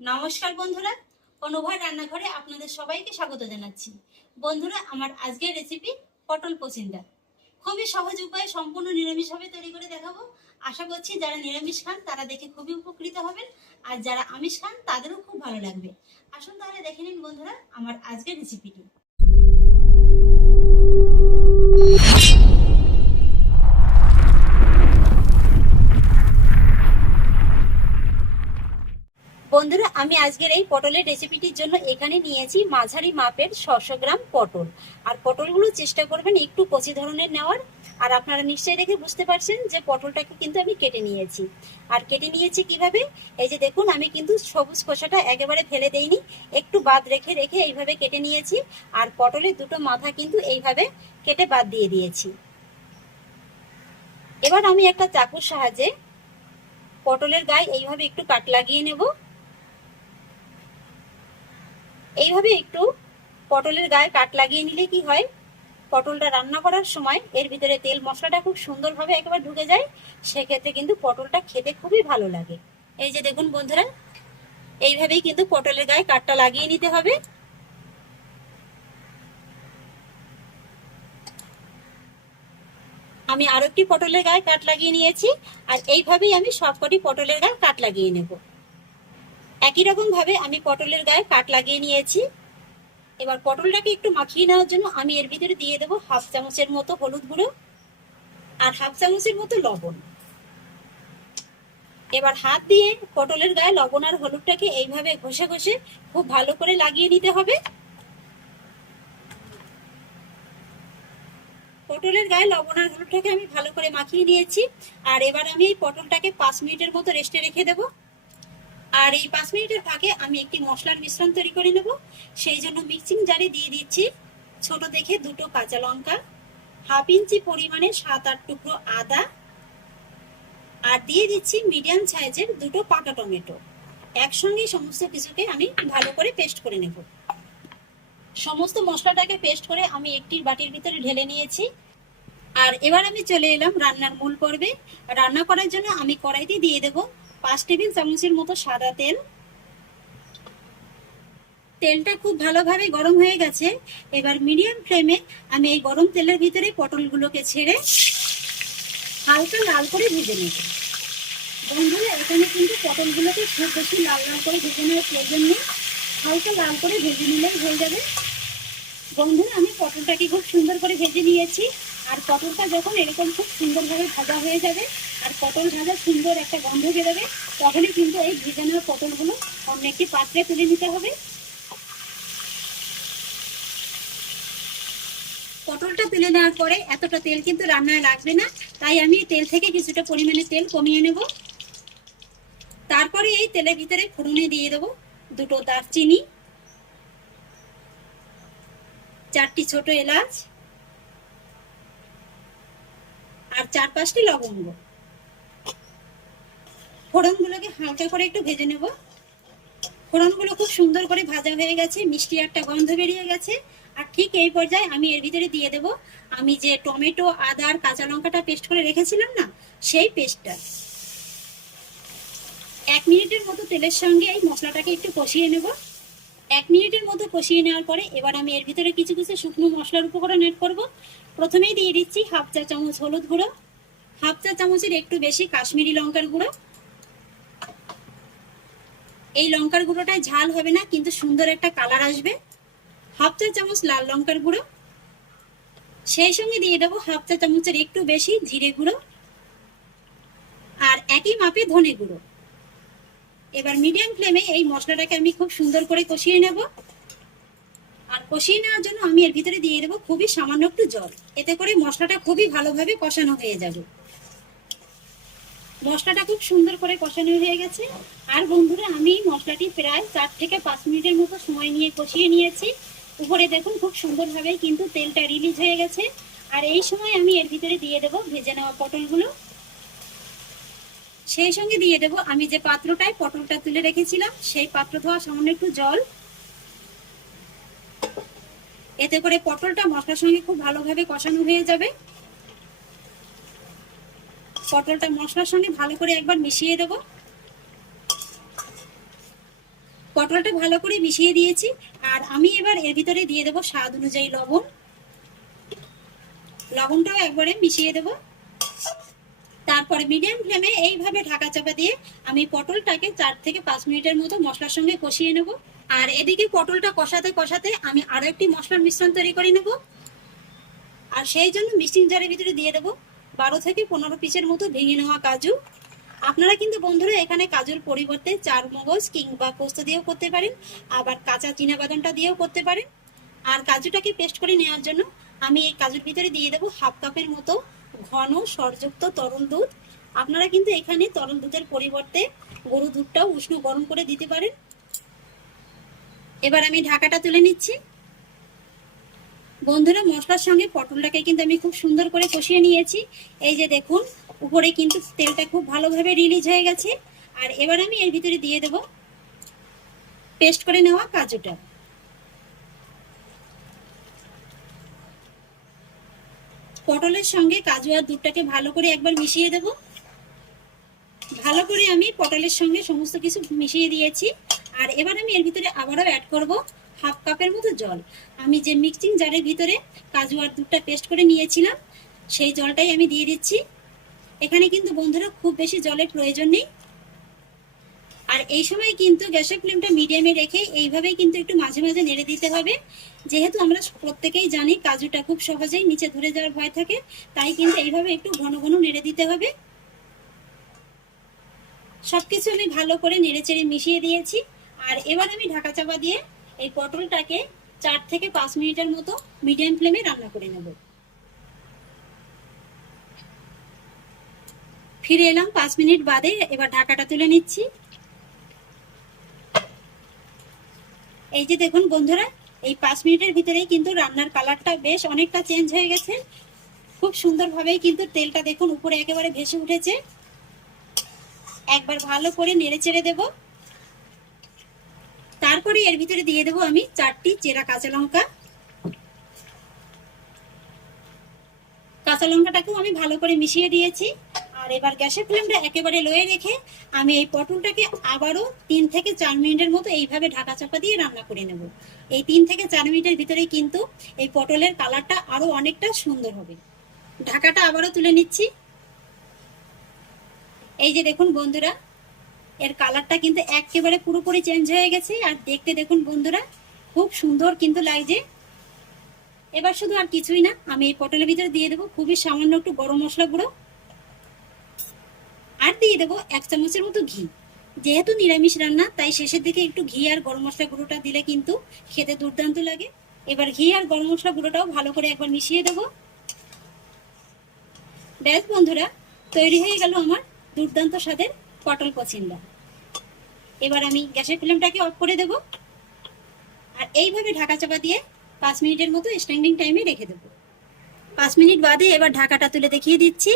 নমস্কার বন্ধুরা অনুভয় রান্নাঘরে আপনাদের সবাইকে স্বাগত জানাচ্ছি। বন্ধুরা, আমার আজকের রেসিপি পটল পচিন্দা। খুবই সহজ উপায়ে সম্পূর্ণ নিরামিষভাবে তৈরি করে দেখাবো। আশা করছি যারা নিরামিষ খান, তারা দেখে খুবই উপকৃত হবেন। আর যারা আমিষ খান, তাদেরও খুব ভালো লাগবে। আসুন তাহলে দেখে নিন বন্ধুরা, আমার আজকের রেসিপিটি বন্ধুরা, আমি আজকের এই পটলের রেসিপিটির জন্য এখানে নিয়েছি মাঝারি মাপের ছশো গ্রাম পটল। আর পটলগুলো চেষ্টা করবেন একটু কচি ধরনের নেওয়ার। আর আপনারা নিশ্চয়ই দেখে বুঝতে পারছেন যে পটলটাকে কিন্তু আমি কেটে নিয়েছি। আর কেটে নিয়েছি কীভাবে? এই যে দেখুন, আমি কিন্তু সবুজ খোসাটা একেবারে ফেলে দেইনি। একটু বাদ রেখে রেখে এইভাবে কেটে নিয়েছি। আর পটলের দুটো মাথা কিন্তু এইভাবে কেটে বাদ দিয়ে দিয়েছি। এবার আমি একটা চাকুর সাহায্যে পটলের গায়ে এইভাবে একটু কাট লাগিয়ে নেব। এইভাবে একটু পটলের গায়ে কাট লাগিয়ে নিলে কি হয়? পটলটা রান্না করার সময় এর ভিতরে তেল মশলাটা খুব সুন্দরভাবে একেবারে ঢুকে যায়। সেক্ষেত্রে কিন্তু পটলটা খেতে খুবই ভালো লাগে। এই যে দেখুন বন্ধুরা, এইভাবেই কিন্তু পটলের গায়ে কাটটা লাগিয়ে নিতে হবে। আমি আরও একটি পটলের গায়ে কাট লাগিয়ে নিয়েছি। আর এইভাবেই আমি সবকটি পটলের গায়ে কাট লাগিয়ে নেব। একই রকম ভাবে আমি পটলের গায়ে কাট লাগিয়ে নিয়েছি। এবার পটলটাকে একটু মাখিয়ে নেওয়ার জন্য আমি এর ভিতরে দিয়ে দেবো হাফ চামচের মতো হলুদ গুঁড়ো আর হাফ চামচের মতো লবণ। এবার হাত দিয়ে পটলের গায়ে লবণ আর হলুদটাকে এইভাবে ঘষে ঘষে খুব ভালো করে লাগিয়ে নিতে হবে। পটলের গায়ে লবণ আর হলুদটাকে আমি ভালো করে মাখিয়ে নিয়েছি। আর এবার আমি এই পটলটাকে পাঁচ মিনিটের মতো রেস্টে রেখে দেবো। আর এই পাঁচ মিনিটের ফাঁকে আমি একটি মশলার মিশ্রণ তৈরি করে নেব। সেই জন্য মিক্সিং জারে দিয়ে দিচ্ছি ছোট দেখে দুটো কাঁচা লঙ্কা, হাফ ইঞ্চি পরিমাণে সাত আট টুকরো আদা আর দিয়ে দিচ্ছি মিডিয়াম সাইজের দুটো পাকা টমেটো। একসঙ্গে সমস্ত কিছুকে আমি ভালো করে পেস্ট করে নেব। সমস্ত মশলাটাকে পেস্ট করে আমি একটি বাটির ভিতরে ঢেলে নিয়েছি। আর এবার আমি চলে এলাম রান্নার মূল পর্বে। রান্না করার জন্য আমি কড়াইতে দিয়ে দেবো পাঁচ টেবিল চামচের মতো সাদা তেল। তেলটা খুব ভালোভাবে গরম হয়ে গেছে। এবার মিডিয়াম ফ্লেমে আমি এই গরম তেলের ভিতরে পটলগুলোকে ছেড়ে হালকা লাল করে ভেজে নেব। বন্ধুরা, এখানে কিন্তু পটলগুলোকে খুব বেশি লাল লাল করে ভেজে নেওয়ার প্রয়োজন নেই। হালকা লাল করে ভেজে নিলেই হয়ে যাবে। বন্ধুরা, আমি পটলটাকে খুব সুন্দর করে ভেজে নিয়েছি। আর পটলটা যখন এরকম খুব সুন্দরভাবে ভাজা হয়ে যাবে, আর পটল ভাজা সুন্দর একটা গন্ধ বেরোবে, তখনই কিন্তু এই ভেজে নেওয়া পটলগুলো অন্য একটি পাত্রে তুলে নিতে হবে। পটলটা তুলে নেওয়ার পরে এতটা তেল কিন্তু রান্নায় লাগবে না, তাই আমি তেল থেকে কিছুটা পরিমাণে তেল কমিয়ে নেব। তারপরে এই তেলের ভিতরে ফোড়নে দিয়ে দেবো দুটো দারচিনি, চারটি ছোট এলাচ আর চার পাঁচটি লবঙ্গ। ফোড়নগুলোকে হালকা করে একটু ভেজে নেব। ফোড়নগুলো খুব সুন্দর করে ভাজা হয়ে গেছে, মিষ্টি একটা গন্ধ বেরিয়ে গেছে। আর ঠিক এই পর্যায়ে আমি এর ভিতরে দিয়ে দেব। আমি যে টমেটো, আদা আর কাঁচা লঙ্কাটা পেস্ট করে রেখেছিলাম না, সেই পেস্টটা। এক মিনিটের মতো তেলের সঙ্গে এই মশলাটাকে একটু কষিয়ে নেব। এক মিনিটের মতো কষিয়ে নেওয়ার পরে এবার আমি এর ভিতরে কিছু কিছু শুকনো মশলার উপকরণ এড করব। প্রথমেই দিয়ে দিচ্ছি হাফ চা চামচ হলুদ গুঁড়ো, হাফ চা চামচের একটু বেশি কাশ্মীরি লঙ্কার গুঁড়ো। এই লঙ্কার গুঁড়োটায় ঝাল হবে না, কিন্তু সুন্দর একটা কালার আসবে। হাফ চা চামচ লাল লঙ্কার গুঁড়ো, সেই সঙ্গে দিয়ে দেবো হাফ চা চামচের একটু বেশি জিরে গুঁড়ো আর একই মাপে ধনে গুঁড়ো। এবার মিডিয়াম ফ্লেমে এই মশলাটাকে আমি খুব সুন্দর করে কষিয়ে নেব। আর কষিয়ে নেওয়ার জন্য আমি এর ভিতরে দিয়ে দেবো খুবই সামান্য একটু জল। এতে করে মশলাটা খুবই ভালোভাবে কষানো হয়ে যাবে। মশলাটা খুব সুন্দর করে কষানো হয়ে গেছে। আর বন্ধুরা, আমি মশলাটি প্রায় চার থেকে পাঁচ মিনিটের মতো সময় নিয়ে কষিয়ে নিয়েছি। উপরে দেখুন খুব সুন্দরভাবে কিন্তু তেলটা রিলিজ হয়ে গেছে। আর এই সময় আমি এর ভিতরে দিয়ে দেবো ভেজে নেওয়া পটলগুলো। সেই সঙ্গে দিয়ে দেবো আমি যে পাত্রটায় পটলটা তুলে রেখেছিলাম, সেই পাত্র ধোয়া সামান্য একটু জল। এতে করে পটলটা মশলার সঙ্গে খুব ভালোভাবে কষানো হয়ে যাবে। পটলটা মশলার সঙ্গে ভালো করে একবার মিশিয়ে দেবো। পটলটা ভালো করে মিশিয়ে দিয়েছি, আর আমি এবার এর ভিতরে দিয়ে দেবো স্বাদ অনুযায়ী লবণ। লবণটাও একবারে মিশিয়ে দেবো। তারপরে মিডিয়াম ফ্লেমে এইভাবে ঢাকা চাপা দিয়ে আমি পটলটাকে চার থেকে পাঁচ মিনিটের মতো মশলার সঙ্গে কষিয়ে নেব। আর এদিকে পটলটা কষাতে কষাতে আমি আরও একটি মশলার মিশ্রণ তৈরি করে নেব। আর সেই জন্য মিক্সিং জারের ভিতরে দিয়ে দেবো বারো থেকে পনেরো পিসের মতো ভেঙে নেওয়া কাজু। আপনারা কিন্তু বন্ধুরা এখানে কাজুর পরিবর্তে চার মগজ কিংবা পোস্ত দিয়েও করতে পারেন, আবার কাঁচা বাদামটা দিয়েও করতে পারেন। আর কাজুটাকে পেস্ট করে নেওয়ার জন্য আমি এই কাজুর ভিতরে দিয়ে দেবো হাফ কাপের মতো ঘন সরযুক্ত তরল দুধ। আপনারা কিন্তু এখানে তরল দুধের পরিবর্তে গরু দুধটাও উষ্ণ গরম করে দিতে পারেন। এবার আমি ঢাকাটা তুলে নিচ্ছি। বন্ধুরা, মশলার সঙ্গে পটলটাকে কিন্তু আমি খুব সুন্দর করে কষিয়ে নিয়েছি। এই যে দেখুন, উপরে কিন্তু তেলটা খুব ভালোভাবে রিলিজ হয়ে গেছে। আর এবার আমি এর ভিতরে দিয়ে দেব পেস্ট করে নেওয়া কাজুটা। পটলের সঙ্গে কাজু আর দুধটাকে ভালো করে একবার মিশিয়ে দেব। ভালো করে আমি পটলের সঙ্গে সমস্ত কিছু মিশিয়ে দিয়েছি। আর এবার আমি এর ভিতরে আবারও অ্যাড করব হাফ কাপের মতো জল। আমি যে মিক্সিং জারের ভিতরে কাজু আর দুধটা পেস্ট করে নিয়েছিলাম, সেই জলটাই আমি দিয়ে দিচ্ছি। এখানে কিন্তু বন্ধুরা খুব বেশি জলের প্রয়োজন নেই। আর এই সময় কিন্তু গ্যাসের ফ্লেমটা মিডিয়ামে রেখে এইভাবেই কিন্তু একটু মাঝে মাঝে নেড়ে দিতে হবে। যেহেতু আমরা প্রত্যেকেই জানি কাজুটা খুব সহজেই নিচে ধরে যাওয়ার ভয় থাকে, তাই কিন্তু এইভাবে একটু ঘন ঘন নেড়ে দিতে হবে। সবকিছু আমি ভালো করে নেড়ে চেড়ে মিশিয়ে দিয়েছি। আর এবার আমি ঢাকা চাপা দিয়ে এই পটলটাকে চার থেকে পাঁচ মিনিটের মতো মিডিয়াম ফ্লেমে রান্না করে নেব। ফিরে এলাম পাঁচ মিনিট বাদে, এবার ঢাকাটা তুলে নিচ্ছি। এই যে দেখুন বন্ধুরা, এই পাঁচ মিনিটের ভিতরেই কিন্তু রান্নার কালারটা বেশ অনেকটা চেঞ্জ হয়ে গেছে। খুব সুন্দরভাবেই কিন্তু তেলটা দেখুন উপরে একেবারে ভেসে উঠেছে। একবার ভালো করে নেড়ে চেড়ে দেবো। তারপরে এর ভিতরে দিয়ে দেবো আমি চারটি চেরা কাঁচা লঙ্কা। কাঁচা লঙ্কাটাকেও আমি ভালো করে মিশিয়ে দিয়েছি। আর এবার গ্যাসের ফ্লেমটা একেবারে লোয়ে রেখে আমি এই পটলটাকে আবারও তিন থেকে চার মিনিটের মতো এইভাবে ঢাকা চাপা দিয়ে রান্না করে নেব। এই তিন থেকে চার মিনিটের ভিতরে কিন্তু এই পটলের কালারটা আরও অনেকটা সুন্দর হবে। ঢাকাটা আবারও তুলে নিচ্ছি। এই যে দেখুন বন্ধুরা এর কালারটা কিন্তু একেবারে পুরোপুরি চেঞ্জ হয়ে গেছে। আর দেখতে দেখুন বন্ধুরা, খুব সুন্দর কিন্তু লাগছে। এবার শুধু আর কিছুই না, আমি এই পটলের ভিতরে দিয়ে দেবো খুবই সামান্য একটু গরম মশলা গুঁড়ো। আর দিয়ে দেবো এক চামচের মতো ঘি। যেহেতু নিরামিষ রান্না, তাই শেষের দিকে একটু ঘি আর গরম মশলা গুঁড়োটা দিলে কিন্তু খেতে দুর্দান্ত লাগে। এবার ঘি আর গরম মশলা গুঁড়োটাও ভালো করে একবার মিশিয়ে দেবো। ব্যাস বন্ধুরা, তৈরি হয়ে গেল আমার দুর্দান্ত স্বাদের পটল পছন্দ। এবার আমি গ্যাসের ফ্লেমটাকে অফ করে দেব। আর এইভাবে ঢাকা চাপা দিয়ে পাঁচ মিনিটের মতো স্ট্যান্ডিং টাইমে রেখে দেবো। পাঁচ মিনিট বাদে এবার ঢাকাটা তুলে দেখিয়ে দিচ্ছি।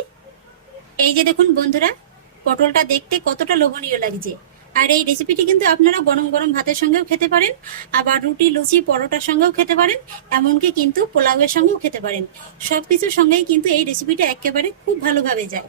এই যে দেখুন বন্ধুরা, পটলটা দেখতে কতটা লোভনীয় লাগছে। আর এই রেসিপিটি কিন্তু আপনারা গরম গরম ভাতের সঙ্গেও খেতে পারেন, আবার রুটি, লুচি, পরোটার সঙ্গেও খেতে পারেন, এমনকি কিন্তু পোলাওয়ের সঙ্গেও খেতে পারেন। সব কিছুর সঙ্গেই কিন্তু এই রেসিপিটা একেবারে খুব ভালোভাবে যায়।